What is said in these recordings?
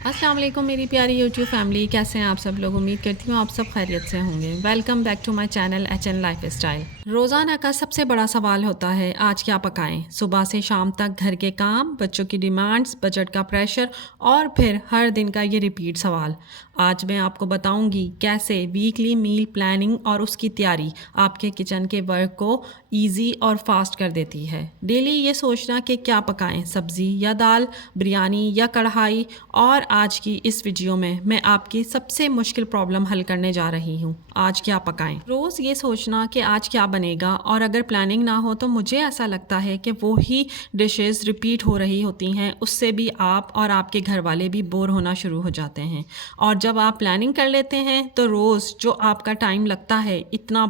अस्सलाम वालेकुम मेरी प्यारी यूट्यूब फैमिली, कैसे हैं आप सब लोग। उम्मीद करती हूँ आप सब खैरियत से होंगे। Welcome back to my channel HN lifestyle. रोज़ाना का सबसे बड़ा सवाल होता है आज क्या पकाएं। सुबह से शाम तक घर के काम, बच्चों की डिमांड्स, बजट का प्रेशर और फिर हर दिन का ये रिपीट सवाल। आज मैं आपको बताऊंगी कैसे वीकली मील प्लानिंग और उसकी तैयारी आपके किचन के वर्क को ईजी और फास्ट कर देती है। डेली ये सोचना कि क्या पकाएं, सब्ज़ी या दाल, बिरयानी या कढ़ाई। और आज की इस वीडियो में मैं आपकी सबसे मुश्किल प्रॉब्लम हल करने जा रही हूँ, आज क्या पकाएं। रोज़ ये सोचना कि आज क्या बनेगा और अगर प्लानिंग ना हो तो मुझे ऐसा लगता है कि वो ही डिशेस रिपीट हो रही होती हैं, उससे भी आप और आपके घर वाले भी बोर होना शुरू हो जाते हैं। और जब आप प्लानिंग कर लेते हैं तो रोज़ जो आपका टाइम लगता है, इतना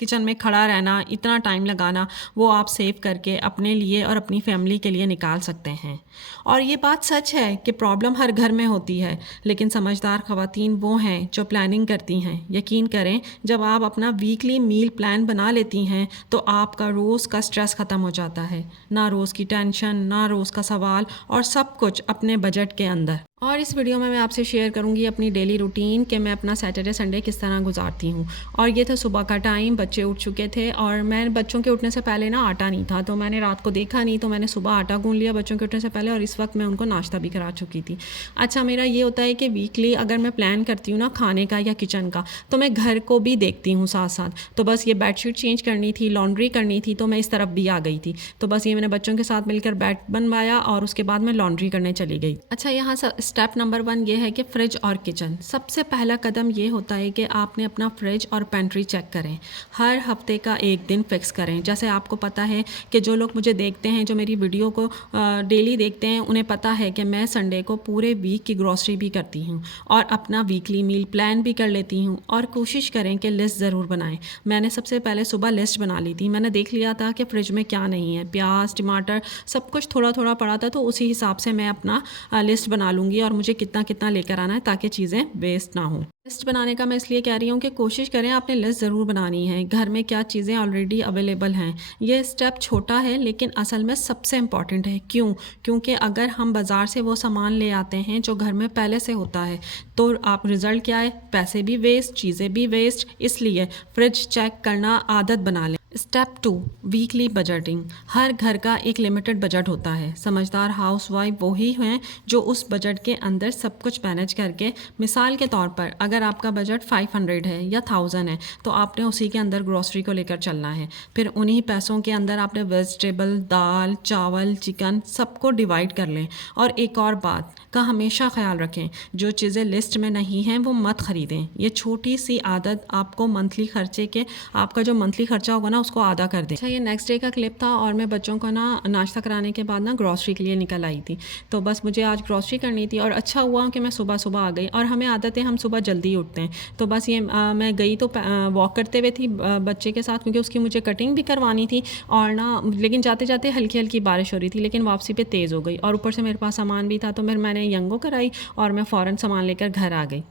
किचन में खड़ा रहना, इतना टाइम लगाना, वो आप सेव करके अपने लिए और अपनी फैमिली के लिए निकाल सकते हैं। और ये बात सच है कि प्रॉब्लम हर घर में होती है, लेकिन समझदार ख़वातीन वो हैं जो प्लानिंग करती हैं। यकीन करें, जब आप अपना वीकली मील प्लान बना लेती हैं तो आपका रोज़ का स्ट्रेस ख़त्म हो जाता है। ना रोज़ की टेंशन, ना रोज़ का सवाल, और सब कुछ अपने बजट के अंदर। और इस वीडियो में मैं आपसे शेयर करूंगी अपनी डेली रूटीन कि मैं अपना सैटरडे संडे किस तरह गुजारती हूँ। और ये था सुबह का टाइम, बच्चे उठ चुके थे और मैं बच्चों के उठने से पहले ना आटा नहीं था, तो मैंने रात को देखा नहीं, तो मैंने सुबह आटा गूंद लिया बच्चों के उठने से पहले, और इस वक्त मैं उनको नाश्ता भी करा चुकी थी। अच्छा, मेरा ये होता है कि वीकली अगर मैं प्लान करती हूँ ना खाने का या किचन का, तो मैं घर को भी देखती हूँ साथ साथ। तो बस ये बेडशीट चेंज करनी थी, लॉन्ड्री करनी थी, तो मैं इस तरफ भी आ गई थी। तो बस ये मैंने बच्चों के साथ मिलकर बेड बनवाया और उसके बाद मैं लॉन्ड्री करने चली गई। अच्छा, यहाँ स्टेप नंबर 1 ये है कि फ्रिज और किचन। सबसे पहला कदम ये होता है कि आपने अपना फ्रिज और पेंट्री चेक करें। हर हफ्ते का एक दिन फिक्स करें। जैसे आपको पता है कि जो लोग मुझे देखते हैं, जो मेरी वीडियो को डेली देखते हैं, उन्हें पता है कि मैं संडे को पूरे वीक की ग्रॉसरी भी करती हूँ और अपना वीकली मील प्लान भी कर लेती हूँ। और कोशिश करें कि लिस्ट ज़रूर बनाएं। मैंने सबसे पहले सुबह लिस्ट बना ली थी। मैंने देख लिया था कि फ्रिज में क्या नहीं है, प्याज, टमाटर, सब कुछ थोड़ा थोड़ा पड़ा था, तो उसी हिसाब से मैं अपना लिस्ट बना लूँगी और मुझे कितना कितना लेकर आना है ताकि चीज़ें वेस्ट ना हो। लिस्ट बनाने का मैं इसलिए कह रही हूँ कि कोशिश करें आपने लिस्ट ज़रूर बनानी है, घर में क्या चीज़ें ऑलरेडी अवेलेबल हैं। ये स्टेप छोटा है लेकिन असल में सबसे इम्पॉर्टेंट है। क्यों? क्योंकि अगर हम बाज़ार से वो सामान ले आते हैं जो घर में पहले से होता है, तो आप रिज़ल्ट क्या है, पैसे भी वेस्ट, चीज़ें भी वेस्ट। इसलिए फ्रिज चेक करना आदत बना लें। Step 2, weekly budgeting. हर घर का एक लिमिटेड बजट होता है। समझदार हाउसवाइफ वही हैं जो उस बजट के अंदर सब कुछ मैनेज करके, मिसाल के तौर पर अगर आपका बजट 500 है या 1000 है, तो आपने उसी के अंदर ग्रॉसरी को लेकर चलना है। फिर उन्हीं पैसों के अंदर आपने वेजिटेबल, दाल, चावल, चिकन सबको डिवाइड कर लें। और एक और बात का हमेशा ख्याल रखें, जो चीज़ें लिस्ट में नहीं हैं वो मत ख़रीदें। ये छोटी सी आदत आपको मंथली खर्चे के, आपका जो मंथली खर्चा होगा ना, उसको आधा कर दें। अच्छा, ये नेक्स्ट डे का क्लिप था और मैं बच्चों को ना नाश्ता कराने के बाद ना ग्रॉसरी के लिए निकल आई थी। तो बस मुझे आज ग्रॉसरी करनी थी और अच्छा हुआ कि मैं सुबह सुबह आ गई। और हमें आदत है, हम सुबह जल्दी उठते हैं। तो बस ये मैं गई तो वॉक करते हुए थी बच्चे के साथ, क्योंकि उसकी मुझे कटिंग भी करवानी थी। और ना लेकिन जाते जाते हल्की हल्की बारिश हो रही थी, लेकिन वापसी पे तेज़ हो गई और ऊपर से मेरे पास सामान भी था, तो फिर मैंने यंगो कराई और मैं फ़ौरन सामान लेकर घर आ गई।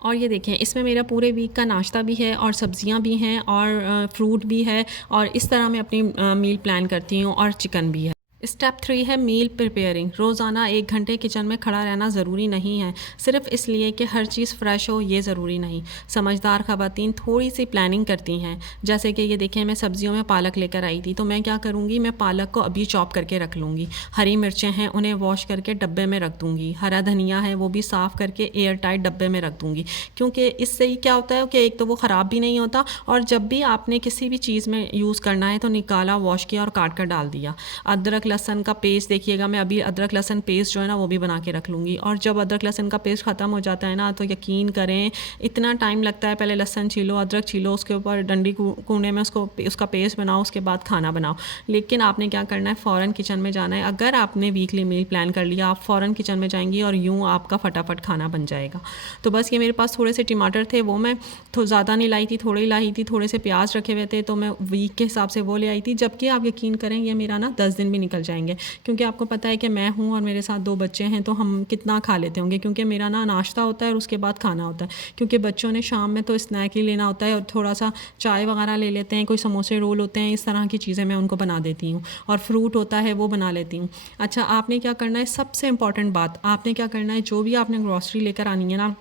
और ये देखें, इसमें मेरा पूरे वीक का नाश्ता भी है और सब्जियां भी हैं और फ्रूट भी है, और इस तरह मैं अपनी मील प्लान करती हूँ, और चिकन भी है। स्टेप 3 है मील प्रिपेयरिंग। रोज़ाना 1 घंटे किचन में खड़ा रहना ज़रूरी नहीं है, सिर्फ इसलिए कि हर चीज़ फ्रेश हो ये ज़रूरी नहीं। समझदार ख़वातीन थोड़ी सी प्लानिंग करती हैं। जैसे कि ये देखें, मैं सब्जियों में पालक लेकर आई थी, तो मैं क्या करूँगी, मैं पालक को अभी चॉप करके रख लूँगी। हरी मिर्चें हैं, उन्हें वॉश करके डब्बे में रख दूँगी। हरा धनिया है, वो भी साफ़ करके एयर टाइट डब्बे में रख दूँगी, क्योंकि इससे ही क्या होता है कि एक तो वो ख़राब भी नहीं होता, और जब भी आपने किसी भी चीज़ में यूज़ करना है तो निकाला, वॉश किया और काट कर डाल दिया। अदरक लहसन का पेस्ट देखिएगा, मैं अभी अदरक लहसन पेस्ट जो है ना वो भी बना के रख लूँगी। और जब अदरक लहसन का पेस्ट ख़त्म हो जाता है ना, तो यकीन करें इतना टाइम लगता है, पहले लहसन छीलो, अदरक छीलो, उसके ऊपर डंडी कूने में उसका पेस्ट बनाओ, उसके बाद खाना बनाओ। लेकिन आपने क्या करना है, फ़ौरन किचन में जाना है। अगर आपने वीकली मील प्लान कर लिया, आप फ़ौरन किचन में जाएंगी और यूँ आपका फटाफट खाना बन जाएगा। तो बस ये मेरे पास थोड़े से टमाटर थे, वो मैं तो ज़्यादा नहीं लाई थी, थोड़े ही लाई थी। थोड़े से प्याज रखे हुए थे, तो मैं वीक के हिसाब से वो ले आई थी। जबकि आप यकीन करें, ये मेरा ना 10 दिन भी निकल चल जाएंगे। क्योंकि आपको पता है कि मैं हूँ और मेरे साथ 2 बच्चे हैं, तो हम कितना खा लेते होंगे, क्योंकि मेरा ना नाश्ता होता है और उसके बाद खाना होता है। क्योंकि बच्चों ने शाम में तो स्नैक ही लेना होता है और थोड़ा सा चाय वगैरह ले लेते हैं, कोई समोसे रोल होते हैं, इस तरह की चीज़ें मैं उनको बना देती हूँ, और फ्रूट होता है वो बना लेती हूँ। अच्छा, आपने क्या करना है, सबसे इंपॉर्टेंट बात, आपने क्या करना है, जो भी आपने ग्रॉसरी लेकर आनी है ना,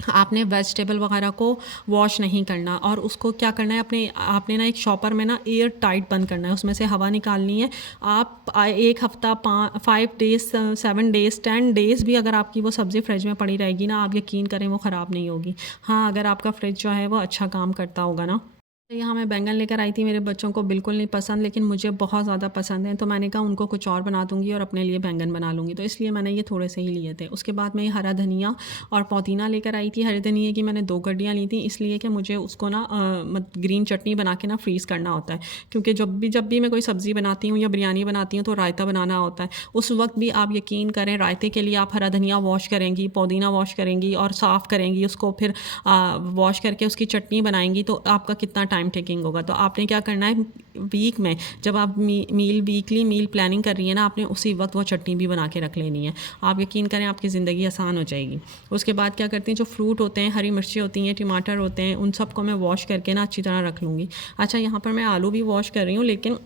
आपने वेजिटेबल वगैरह को वॉश नहीं करना, और उसको क्या करना है, आपने ना एक शॉपर में ना एयर टाइट बंद करना है, उसमें से हवा निकालनी है। आप एक हफ़्ता 5 डेज़ 7 डेज़ 10 डेज़ भी अगर आपकी वो सब्ज़ी फ्रिज में पड़ी रहेगी ना, आप यकीन करें वो ख़राब नहीं होगी। हाँ, अगर आपका फ्रिज जो है वो अच्छा काम करता होगा ना। यहाँ मैं बैंगन लेकर आई थी, मेरे बच्चों को बिल्कुल नहीं पसंद, लेकिन मुझे बहुत ज़्यादा पसंद है, तो मैंने कहा उनको कुछ और बना दूँगी और अपने लिए बैंगन बना लूँगी, तो इसलिए मैंने ये थोड़े से ही लिए थे। उसके बाद मैं हरा धनिया और पुदीना लेकर आई थी। हरे धनिये की मैंने 2 गड्डियाँ ली थी, इसलिए कि मुझे उसको ना ग्रीन चटनी बना के ना फ्रीज़ करना होता है, क्योंकि जब भी मैं कोई सब्ज़ी बनाती हूँ या बिरयानी बनाती हूँ तो रायता बनाना होता है। उस वक्त भी आप यकीन करें, रायते के लिए आप हरा धनिया वॉश करेंगी, पुदीना वॉश करेंगी और साफ़ करेंगी उसको, फिर वॉश करके उसकी चटनी बनाएंगी, तो आपका कितना टाइम टेकिंग होगा। तो आपने क्या करना है, वीक में जब आप वीकली मील प्लानिंग कर रही है ना, आपने उसी वक्त वो चटनी भी बना के रख लेनी है। आप यकीन करें आपकी ज़िंदगी आसान हो जाएगी। उसके बाद क्या करती हैं, जो फ्रूट होते हैं, हरी मिर्ची होती हैं, टमाटर होते हैं, उन सबको मैं वॉश करके ना अच्छी तरह रख लूँगी। अच्छा, यहाँ पर मैं आलू भी वॉश कर रही हूँ, लेकिन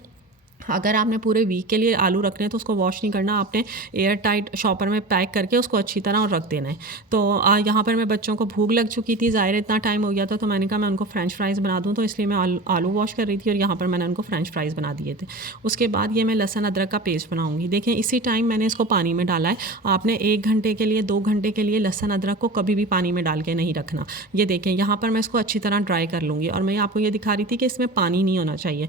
अगर आपने पूरे वीक के लिए आलू रखने हैं तो उसको वॉश नहीं करना, आपने एयर टाइट शॉपर में पैक करके उसको अच्छी तरह और रख देना है। तो यहाँ पर मैं बच्चों को भूख लग चुकी थी, ज़ाहिर इतना टाइम हो गया था, तो मैंने कहा मैं उनको फ्रेंच फ्राइज़ बना दूँ, तो इसलिए मैं आलू वॉश कर रही थी और यहाँ पर मैंने उनको फ्रेंच फ्राइज़ बना दिए थे। उसके बाद ये मैं लहसुन अदरक का पेस्ट बनाऊँगी। देखें, इसी टाइम मैंने इसको पानी में डाला है। आपने 1 घंटे के लिए 2 घंटे के लिए लहसुन अदरक को कभी भी पानी में डाल के नहीं रखना। ये देखें, यहाँ पर मैं इसको अच्छी तरह ड्राई कर लूँगी, और मैं आपको ये दिखा रही थी कि इसमें पानी नहीं होना चाहिए,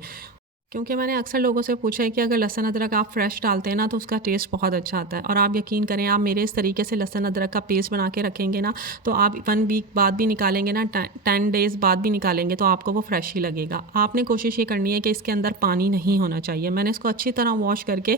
क्योंकि मैंने अक्सर लोगों से पूछा है कि अगर लहसुन अदरक आप फ्रेश डालते हैं ना तो उसका टेस्ट बहुत अच्छा आता है। और आप यकीन करें, आप मेरे इस तरीके से लहसुन अदरक का पेस्ट बना के रखेंगे ना, तो आप 1 वीक बाद भी निकालेंगे ना, 10 डेज़ बाद भी निकालेंगे, तो आपको वो फ्रेश ही लगेगा। आपने कोशिश ये करनी है कि इसके अंदर पानी नहीं होना चाहिए। मैंने इसको अच्छी तरह वॉश करके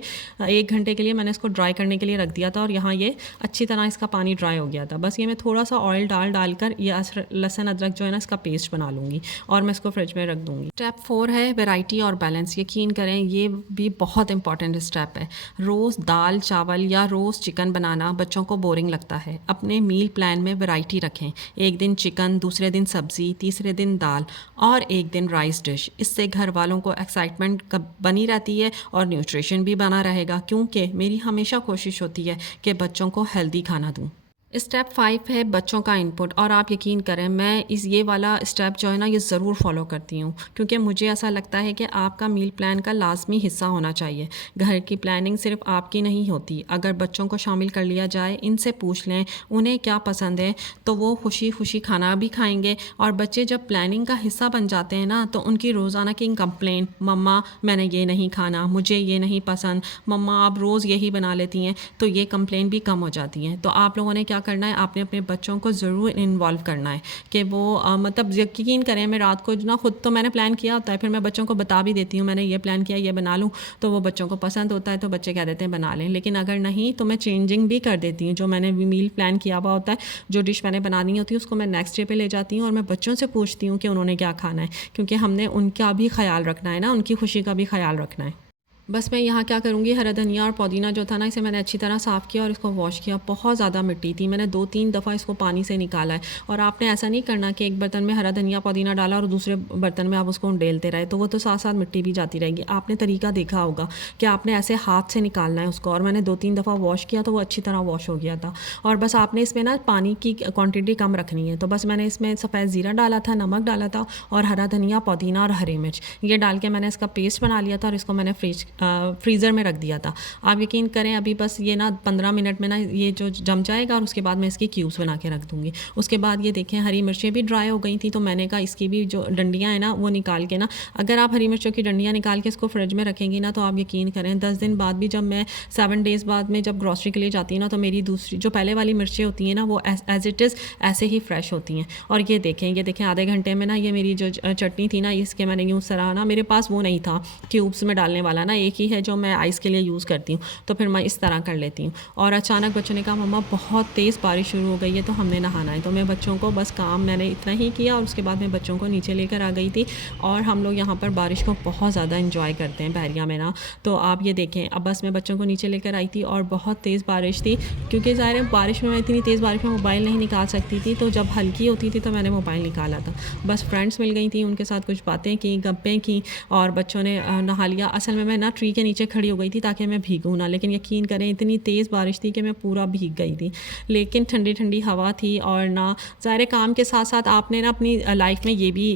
1 घंटे के लिए मैंने इसको ड्राई करने के लिए रख दिया था, और यहाँ ये अच्छी तरह इसका पानी ड्राई हो गया था। बस ये मैं थोड़ा सा ऑयल डालकर ये लहसुन अदरक जो है ना, इसका पेस्ट बना लूँगी और मैं इसको फ्रिज में रख दूँगी। स्टेप 4 है वैरायटी और बैलेंस। यकीन करें ये भी बहुत इंपॉर्टेंट स्टेप है। रोज़ दाल चावल या रोज़ चिकन बनाना बच्चों को बोरिंग लगता है। अपने मील प्लान में वैरायटी रखें। एक दिन चिकन, दूसरे दिन सब्ज़ी, तीसरे दिन दाल और एक दिन राइस डिश। इससे घर वालों को एक्साइटमेंट बनी रहती है और न्यूट्रिशन भी बना रहेगा, क्योंकि मेरी हमेशा कोशिश होती है कि बच्चों को हेल्दी खाना दूँ। स्टेप 5 है बच्चों का इनपुट, और आप यकीन करें मैं ये वाला स्टेप जो है ना, ये ज़रूर फॉलो करती हूँ, क्योंकि मुझे ऐसा लगता है कि आपका मील प्लान का लाजमी हिस्सा होना चाहिए। घर की प्लानिंग सिर्फ आपकी नहीं होती। अगर बच्चों को शामिल कर लिया जाए, इनसे पूछ लें उन्हें क्या पसंद है, तो वो खुशी खुशी खाना भी खाएंगे। और बच्चे जब प्लानिंग का हिस्सा बन जाते हैं ना, तो उनकी रोज़ाना की कंप्लेन, मम्मा मैंने ये नहीं खाना, मुझे ये नहीं पसंद, मम्मा आप रोज़ यही बना लेती हैं, तो ये कंप्लेन भी कम हो जाती हैं। तो आप लोगों ने क्या करना है, आपने अपने बच्चों को ज़रूर इन्वॉल्व करना है कि वो मतलब यकीन करें, मैं रात को ना खुद तो मैंने प्लान किया होता है, फिर मैं बच्चों को बता भी देती हूँ मैंने ये प्लान किया, ये बना लूँ, तो वो बच्चों को पसंद होता है, तो बच्चे कह देते हैं बना लें। लेकिन अगर नहीं तो मैं चेंजिंग भी कर देती हूँ। जो मैंने मील प्लान किया हुआ होता है, जो डिश मैंने बनानी होती है, उसको मैं नेक्स्ट डे पे ले जाती हूँ और मैं बच्चों से पूछती हूँ कि उन्होंने क्या खाना है, क्योंकि हमने उनका भी ख्याल रखना है ना, उनकी खुशी का भी ख्याल रखना है। बस मैं यहाँ क्या करूँगी, हरा धनिया और पुदीना जो था ना, इसे मैंने अच्छी तरह साफ़ किया और इसको वॉश किया। बहुत ज़्यादा मिट्टी थी, मैंने 2-3 दफ़ा इसको पानी से निकाला है। और आपने ऐसा नहीं करना कि एक बर्तन में हरा धनिया पुदीना डाला और दूसरे बर्तन में आप उसको उंडेलते रहे, तो वो तो साथ साथ मिट्टी भी जाती रहेगी। आपने तरीका देखा होगा कि आपने ऐसे हाथ से निकालना है उसको, और मैंने 2-3 दफ़ा वॉश किया तो वो अच्छी तरह वॉश हो गया था। और बस आपने इसमें ना पानी की क्वान्टिटी कम रखनी है। तो बस मैंने इसमें सफ़ेद ज़ीरा डाला था, नमक डाला था और हरा धनिया, पुदीना और हरी मिर्च ये डाल के मैंने इसका पेस्ट बना लिया था, और इसको मैंने फ्रीज़र में रख दिया था। आप यकीन करें, अभी बस ये ना 15 मिनट में ना ये जो जम जाएगा, और उसके बाद मैं इसकी क्यूब्स बना के रख दूँगी। उसके बाद ये देखें, हरी मिर्चें भी ड्राई हो गई थी, तो मैंने कहा इसकी भी जो डंडियाँ हैं ना, वो निकाल के ना, अगर आप हरी मिर्चों की डंडियाँ निकाल के इसको फ्रिज में रखेंगी ना, तो आप यकीन करें 10 दिन बाद भी, जब मैं 7 डेज़ बाद में जब ग्रॉसरी के लिए जाती हूँ ना, तो मेरी दूसरी जो पहले वाली मिर्चें होती हैं ना, वो एज इट इज़ ऐसे ही फ्रेश होती हैं। और ये देखें आधे घंटे में ना, ये मेरी जो चटनी थी ना, इसके मैंने यूँ सरा ना, मेरे पास वो नहीं था क्यूब्स में डालने वाला ना, एक ही है जो मैं आइस के लिए यूज़ करती हूँ, तो फिर मैं इस तरह कर लेती हूँ। और अचानक बच्चों ने कहा मम्मा बहुत तेज़ बारिश शुरू हो गई है तो हमने नहाना है, तो मैं बच्चों को बस काम मैंने इतना ही किया और उसके बाद मैं बच्चों को नीचे लेकर आ गई थी। और हम लोग यहाँ पर बारिश को बहुत ज़्यादा इंजॉय करते हैं बहरिया में ना। तो आप ये देखें, अब बस मैं बच्चों को नीचे लेकर आई थी और बहुत तेज़ बारिश थी, क्योंकि ज़ाहिर है बारिश में मैं इतनी तेज़ बारिश में मोबाइल नहीं निकाल सकती थी, तो जब हल्की होती थी तो मैंने मोबाइल निकाला था। बस फ्रेंड्स मिल गई थी, उनके साथ कुछ बातें की, गप्पें की और बच्चों ने नहा लिया। असल में मैं ना ट्री के नीचे खड़ी हो गई थी ताकि मैं भीगूँ ना, लेकिन यकीन करें इतनी तेज़ बारिश थी कि मैं पूरा भीग गई थी। लेकिन ठंडी ठंडी हवा थी और ना ज़ाहिर काम के साथ साथ आपने ना अपनी लाइफ में ये भी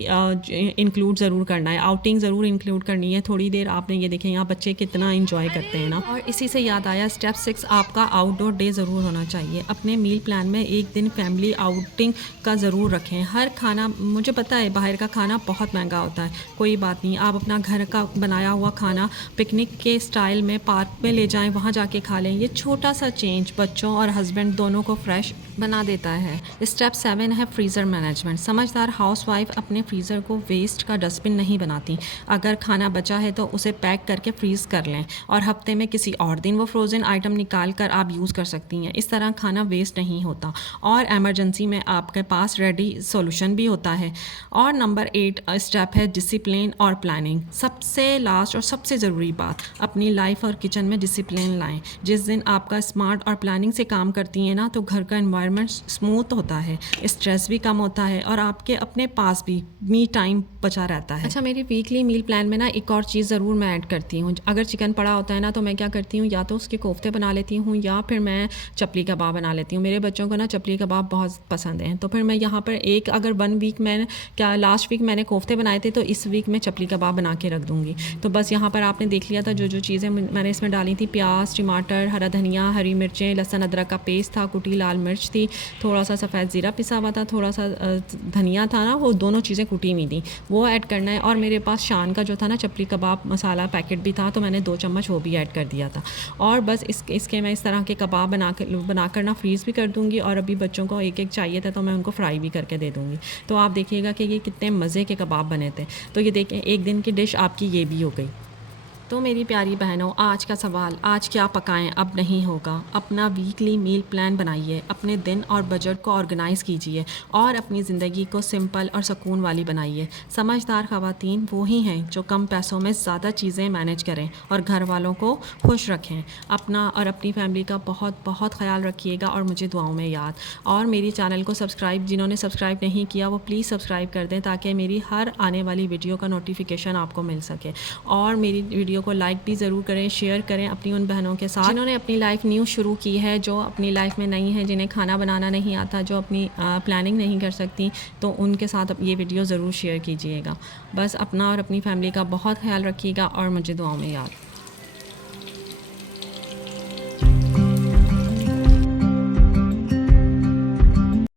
इंक्लूड ज़रूर करना है, आउटिंग ज़रूर इंक्लूड करनी है थोड़ी देर। आपने ये देखें यहाँ बच्चे कितना इंजॉय करते हैं ना। और इसी से याद आया, स्टेप 6 आपका आउटडोर डे ज़रूर होना चाहिए। अपने मील प्लान में एक दिन फैमिली आउटिंग का ज़रूर रखें। हर खाना, मुझे पता है बाहर का खाना बहुत महंगा होता है, कोई बात नहीं, आप अपना घर का बनाया हुआ खाना पिकनिक के स्टाइल में पार्क में ले जाएं, वहाँ जाके खा लें। ये छोटा सा चेंज बच्चों और हस्बैंड दोनों को फ्रेश बना देता है। स्टेप 7 है फ्रीज़र मैनेजमेंट। समझदार हाउसवाइफ अपने फ्रीज़र को वेस्ट का डस्टबिन नहीं बनाती। अगर खाना बचा है तो उसे पैक करके फ्रीज़ कर लें और हफ्ते में किसी और दिन वो फ्रोज़न आइटम निकाल कर आप यूज़ कर सकती हैं। इस तरह खाना वेस्ट नहीं होता और एमरजेंसी में आपके पास रेडी सॉल्यूशन भी होता है। और नंबर 8 स्टेप है डिसिप्लिन और प्लानिंग। सबसे लास्ट और सबसे ज़रूरी बात, अपनी लाइफ और किचन में डिसिप्लिन लाएं। जिस दिन आपका स्मार्ट और प्लानिंग से काम करती हैं ना, तो घर का एनवायरनमेंट स्मूथ होता है, स्ट्रेस भी कम होता है और आपके अपने पास भी मी टाइम बचा रहता है। अच्छा, मेरी वीकली मील प्लान में ना एक और चीज़ ज़रूर मैं ऐड करती हूँ। अगर चिकन पड़ा होता है ना, तो मैं क्या करती हूँ, या तो उसके कोफ्ते बना लेती हूँ या फिर मैं चपली कबाब बना लेती हूँ। मेरे बच्चों को ना चपली कबाब बहुत पसंद हैं, तो फिर मैं यहाँ पर एक, अगर 1 वीक मैंने क्या लास्ट वीक मैंने कोफ्ते बनाए थे, तो इस वीक मैं चपली कबाब बना के रख दूँगी। तो बस यहाँ पर आपने देख लिया था जो जो चीज़ें मैंने इसमें डाली थी, प्याज, टमाटर, हरा धनिया, हरी मिर्चें, लहसुन अदरक का पेस्ट था, कुटी लाल मिर्च थी, थोड़ा सा सफ़ेद ज़ीरा पिसा हुआ था, थोड़ा सा धनिया था ना, वो दोनों चीज़ें कुटी हुई थी, वो ऐड करना है। और मेरे पास शान का जो था ना चपली कबाब मसाला पैकेट भी था, तो मैंने 2 चम्मच वो भी ऐड कर दिया था। और बस इसके मैं इस तरह के कबाब बनाकर ना फ्रीज़ भी कर दूँगी और अभी बच्चों को एक एक चाहिए था तो मैं उनको फ्राई भी करके दे दूँगी। तो आप देखिएगा कि ये कितने मज़े के कबाब बने थे। तो ये देखें, एक दिन की डिश आपकी ये भी हो गई। तो मेरी प्यारी बहनों, आज का सवाल, आज क्या पकाएं अब नहीं होगा। अपना वीकली मील प्लान बनाइए, अपने दिन और बजट को ऑर्गेनाइज़ कीजिए और अपनी ज़िंदगी को सिंपल और सुकून वाली बनाइए। समझदार ख़वातीन वो ही हैं जो कम पैसों में ज़्यादा चीज़ें मैनेज करें और घर वालों को खुश रखें। अपना और अपनी फैमिली का बहुत बहुत ख्याल रखिएगा और मुझे दुआओं में याद। और मेरी चैनल को सब्सक्राइब, जिन्होंने सब्सक्राइब नहीं किया वो प्लीज़ सब्सक्राइब कर दें, ताकि मेरी हर आने वाली वीडियो का नोटिफिकेशन आपको मिल सके। और मेरी वीडियो को लाइक भी ज़रूर करें, शेयर करें अपनी उन बहनों के साथ जिन्होंने अपनी लाइफ न्यू शुरू की है, जो अपनी लाइफ में नई है, जिन्हें खाना बनाना नहीं आता, जो अपनी प्लानिंग नहीं कर सकती, तो उनके साथ ये वीडियो ज़रूर शेयर कीजिएगा। बस अपना और अपनी फैमिली का बहुत ख्याल रखिएगा और मुझे दुआओं में याद।